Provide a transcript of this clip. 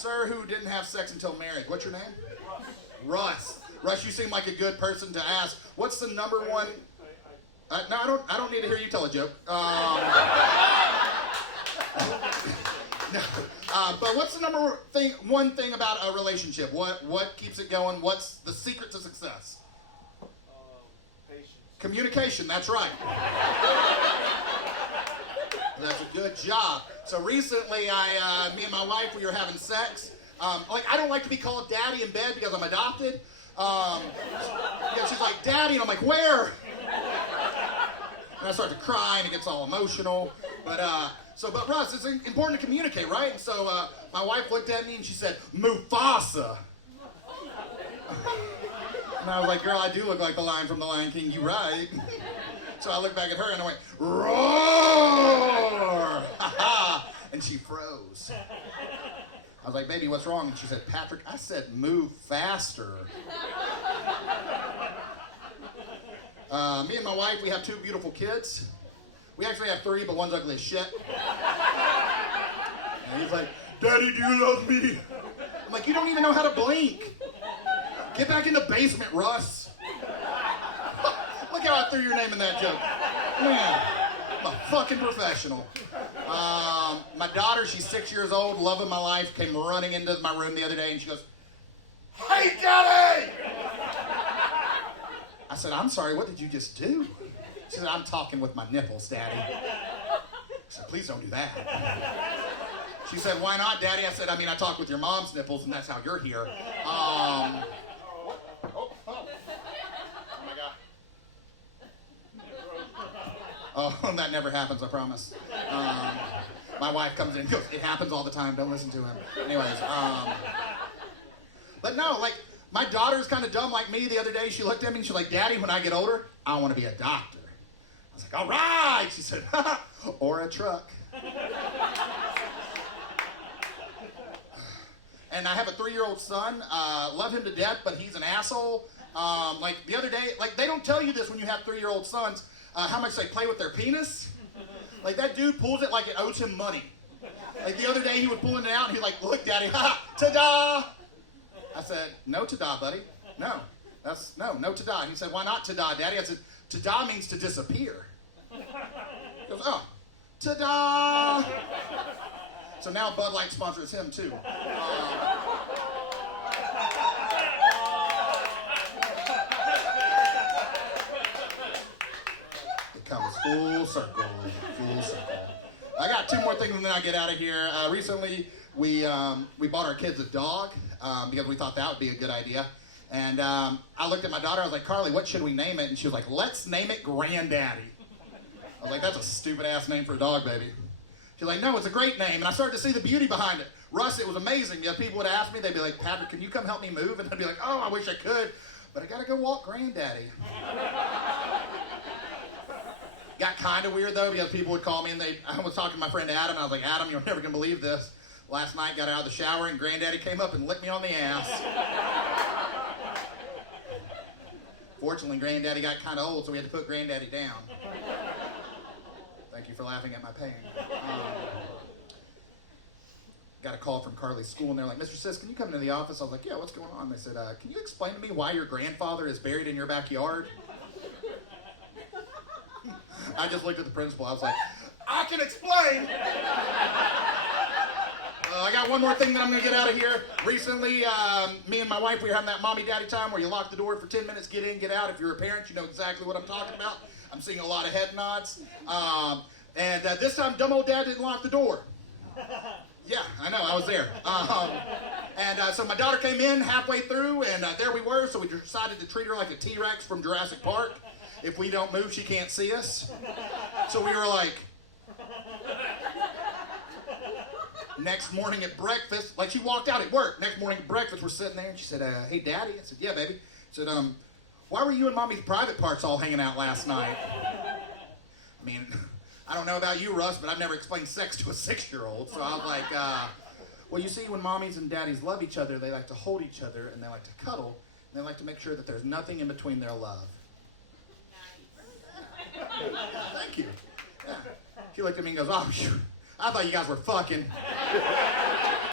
sir who didn't have sex until marriage. What's your name? Russ. Russ, you seem like a good person to ask. What's the number one? No, I don't need to hear you tell a joke. No, but what's the one thing about a relationship? What keeps it going? What's the secret to success? Patience. Communication. That's right. That's a good job. So recently, me and my wife, we were having sex. I don't like to be called daddy in bed because I'm adopted. She's like, daddy, and I'm like, where? And I start to cry, and it gets all emotional. But Russ, it's important to communicate, right? And so my wife looked at me, and she said, Mufasa. And I was like, girl, I do look like the lion from The Lion King. You right. So I looked back at her, and I went, roar! And she froze. I was like, baby, what's wrong? And she said, Patrick, I said move faster. Me and my wife, we have 2 beautiful kids. We actually have 3, but one's ugly as shit. And he's like, Daddy, do you love me? I'm like, you don't even know how to blink. Get back in the basement, Russ. Look how I threw your name in that joke. Man, I'm a fucking professional. My daughter, she's 6 years old, love of my life, came running into my room the other day, and she goes, hey, Daddy! I said, I'm sorry, what did you just do? She said, I'm talking with my nipples, Daddy. I said, please don't do that. She said, why not, Daddy? I said, I talk with your mom's nipples, and that's how you're here. Oh my God. Oh, that never happens, I promise. My wife comes in and goes, it happens all the time, don't listen to him. Anyways, but no, my daughter's kind of dumb like me. The other day, she looked at me and she's like, Daddy, when I get older, I want to be a doctor. I was like, all right. She said, or a truck. And I have a 3-year-old son. Love him to death, but he's an asshole. The other day, they don't tell you this when you have 3-year-old sons, how much they play with their penis. That dude pulls it like it owes him money. The other day, he was pulling it out, and he's like, look, Daddy, ta-da! I said, no ta-da, buddy. No ta-da. And he said, why not ta-da, Daddy? I said, ta-da means to disappear. He goes, oh, ta-da! So now Bud Light sponsors him, too. It comes full circle. I got 2 more things and then I get out of here. Recently, we bought our kids a dog because we thought that would be a good idea. And I looked at my daughter, I was like, Carly, what should we name it? And she was like, let's name it Granddaddy. I was like, that's a stupid-ass name for a dog, baby. She's like, no, it's a great name. And I started to see the beauty behind it. Russ, it was amazing. People would ask me, they'd be like, Patrick, can you come help me move? And I'd be like, oh, I wish I could, but I got to go walk Granddaddy. Got kind of weird, though, because people would call me, and I was talking to my friend Adam, and I was like, Adam, you're never going to believe this. Last night, got out of the shower, and Granddaddy came up and licked me on the ass. Fortunately, Granddaddy got kind of old, so we had to put Granddaddy down. Thank you for laughing at my pain. Got a call from Carly's school, and they're like, Mr. Sisk, can you come into the office? I was like, yeah, what's going on? They said, can you explain to me why your grandfather is buried in your backyard? I just looked at the principal. I was like, I can explain. I got one more thing that I'm going to get out of here. Recently, me and my wife, we were having that mommy-daddy time where you lock the door for 10 minutes, get in, get out. If you're a parent, you know exactly what I'm talking about. I'm seeing a lot of head nods. And this time, dumb old dad didn't lock the door. Yeah, I know, I was there. So my daughter came in halfway through, and there we were, so we decided to treat her like a T-Rex from Jurassic Park. If we don't move, she can't see us. So we were like... Next morning at breakfast, she walked out at work. Next morning at breakfast, we're sitting there, and she said, hey, Daddy. I said, yeah, baby. She said, why were you and Mommy's private parts all hanging out last night? I don't know about you, Russ, but I've never explained sex to a 6-year-old. So I was like, well, you see, when mommies and daddies love each other, they like to hold each other, and they like to cuddle, and they like to make sure that there's nothing in between their love. Thank you. Yeah. She looked at me and goes, oh, shoot. I thought you guys were fucking.